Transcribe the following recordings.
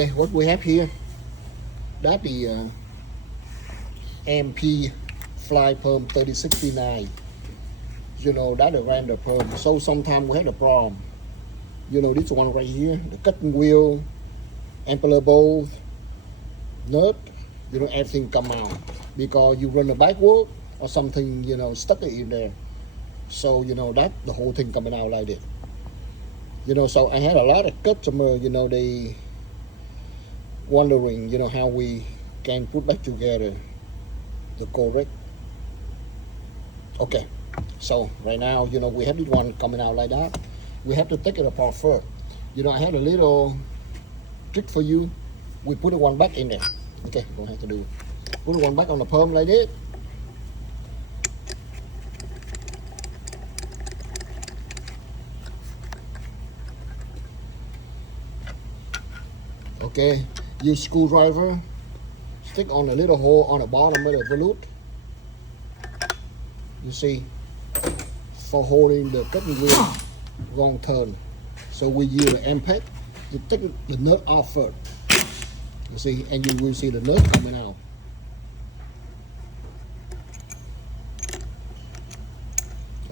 Okay, what we have here, that the MP fly perm 3069. You know, that the random perm. So sometimes we have the problem. You know, this one right here, the cutting wheel, impeller bowl, nut, you know, everything come out because you run the backward or something, you know, stuck it in there. So, you know, that the whole thing coming out like this. You know, so I had a lot of customers, you know, they wondering, you know, how we can put back together the correct. Okay, so right now, you know, we have this one coming out like that. We have to take it apart first. You know, I had a little trick for you. We put the one back in there. Okay, don't have to do it. Put the one back on the perm like this. Okay, use screwdriver, stick on a little hole on the bottom of the volute. You see, for holding the cutting wheel wrong turn. So we use the impact to take the nut off first. You see, and you will see the nut coming out.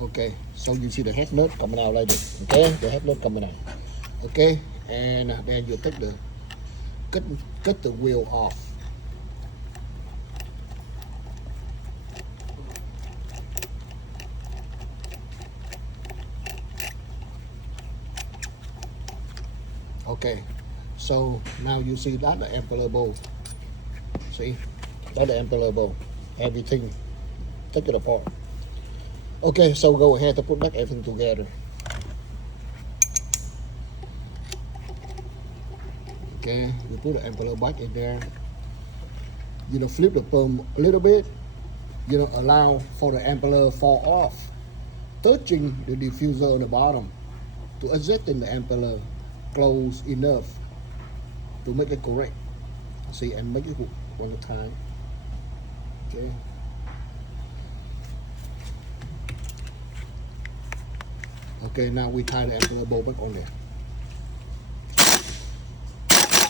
Okay, so you see the head nut coming out like this. Okay, the head nut coming out. Okay, and then you take the cut the wheel off. Okay, so now you see that the impeller bowl. See, that the impeller bowl. Everything, take it apart. Okay, so go ahead to put back everything together. Okay, we put the impeller back in there. You know, flip the perm a little bit. You know, allow for the impeller fall off, touching the diffuser on the bottom to adjusting the impeller close enough to make it correct. See, and make it one at a time. Okay. Okay, now we tie the impeller bowl back on there.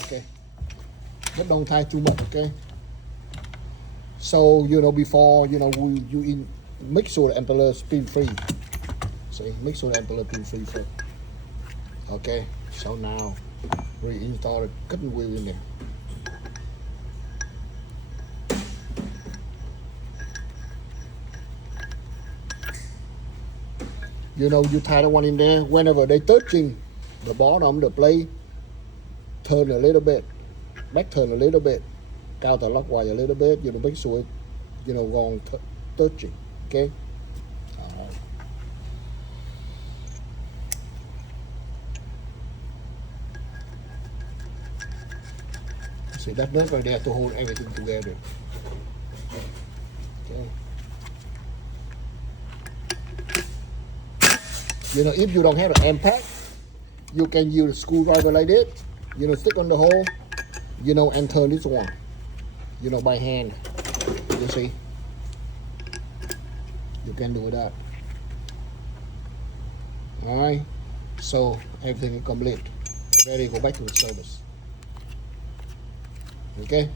Okay, but don't tie too much. Okay. So you know, before you know, make sure the impeller spin free. See, make sure the impeller spin free first. Okay, so now reinstall the cutting wheel in there. You know, you tie the one in there. Whenever they touching the bottom, the plate, turn a little bit, back turn a little bit, counterclockwise a little bit. You know, make sure, you know, wrong touching. Okay. All right. See that nut right there to hold everything together. Okay. You know, if you don't have an impact, you can use a screwdriver like this. You know, stick on the hole, you know, and turn this one, you know, by hand. You see, you can do that. All right, so everything is complete. Ready to go back to the service. Okay.